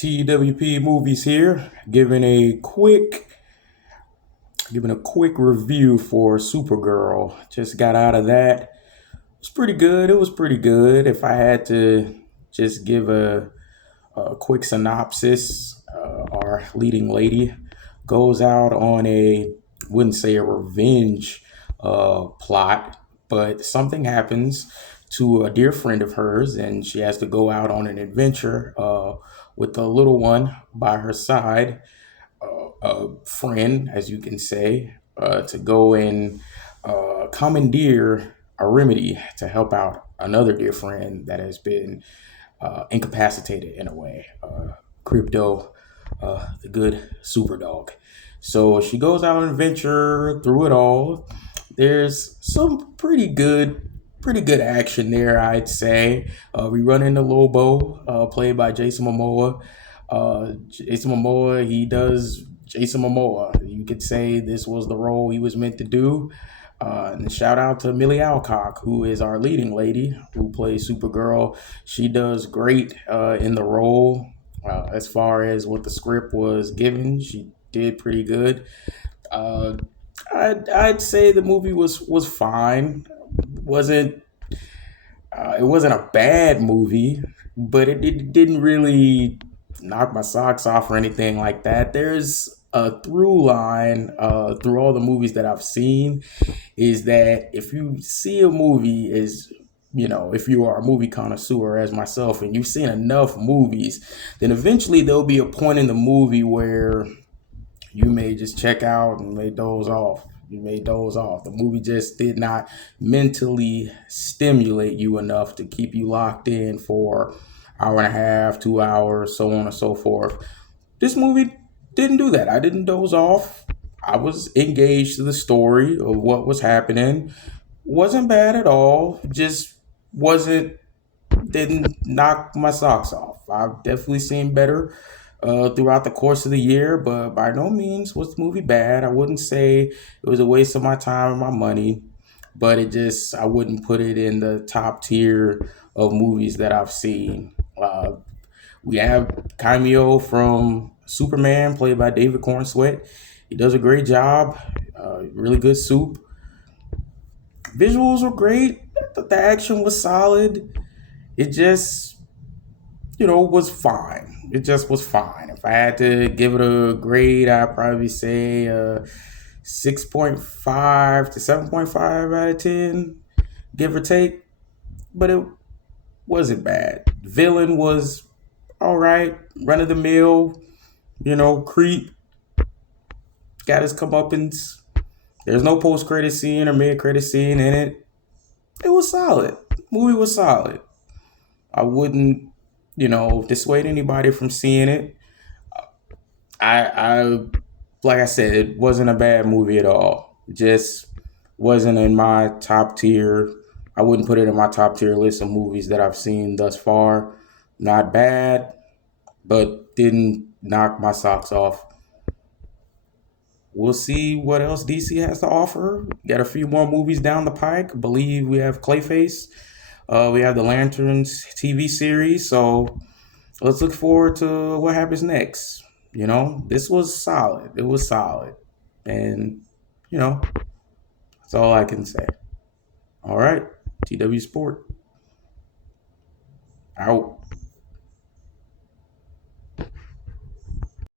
TWP Movies here, giving a quick review for Supergirl. Just got out of that. It was pretty good. It was pretty good. If I had to just give a quick synopsis, our leading lady goes out on wouldn't say a revenge plot, but something happens to a dear friend of hers, and she has to go out on an adventure with the little one by her side, a friend, as you can say, to go and commandeer a remedy to help out another dear friend that has been incapacitated in a way. Crypto, the good super dog. So she goes out on an adventure through it all. There's some pretty good action there, I'd say. We run into Lobo, played by Jason Momoa. Jason Momoa, he does Jason Momoa. You could say this was the role he was meant to do. And shout out to Milly Alcock, who is our leading lady, who plays Supergirl. She does great in the role. As far as what the script was given, she did pretty good. Uh, I'd say the movie was fine. wasn't It wasn't a bad movie, but it didn't really knock my socks off or anything like that. There's a through line through all the movies that I've seen, is that if you see a movie, if you are a movie connoisseur as myself and you've seen enough movies, then eventually there'll be a point in the movie where you may just check out and may doze off. You may doze off. The movie just did not mentally stimulate you enough to keep you locked in for hour and a half, 2 hours, so on and so forth. This movie didn't do that. I didn't doze off. I was engaged to the story of what was happening. Wasn't bad at all. Just wasn't didn't knock my socks off. I've definitely seen better throughout the course of the year, but by no means was the movie bad. I wouldn't say it was a waste of my time and my money, but I wouldn't put it in the top tier of movies that I've seen. We have cameo from Superman, played by David Cornsweet. He does a great job. Really good soup. Visuals were great. The action was solid. It just, was fine. It just was fine. If I had to give it a grade, I'd probably say 6.5 to 7.5 out of 10, give or take. But it wasn't bad. Villain was all right, run of the mill, creep, got his comeuppance. There's no post credit scene or mid credit scene in it. It was solid. Movie was solid. I wouldn't, dissuade anybody from seeing it. I like I said, it wasn't a bad movie at all. It just wasn't in my top tier. I wouldn't put it in my top tier list of movies that I've seen thus far. Not bad, but didn't knock my socks off. We'll see what else DC has to offer. Got a few more movies down the pike. I believe we have Clayface. We have the Lanterns TV series. So let's look forward to what happens next. This was solid. It was solid. And, that's all I can say. All right. TW Sport. Out.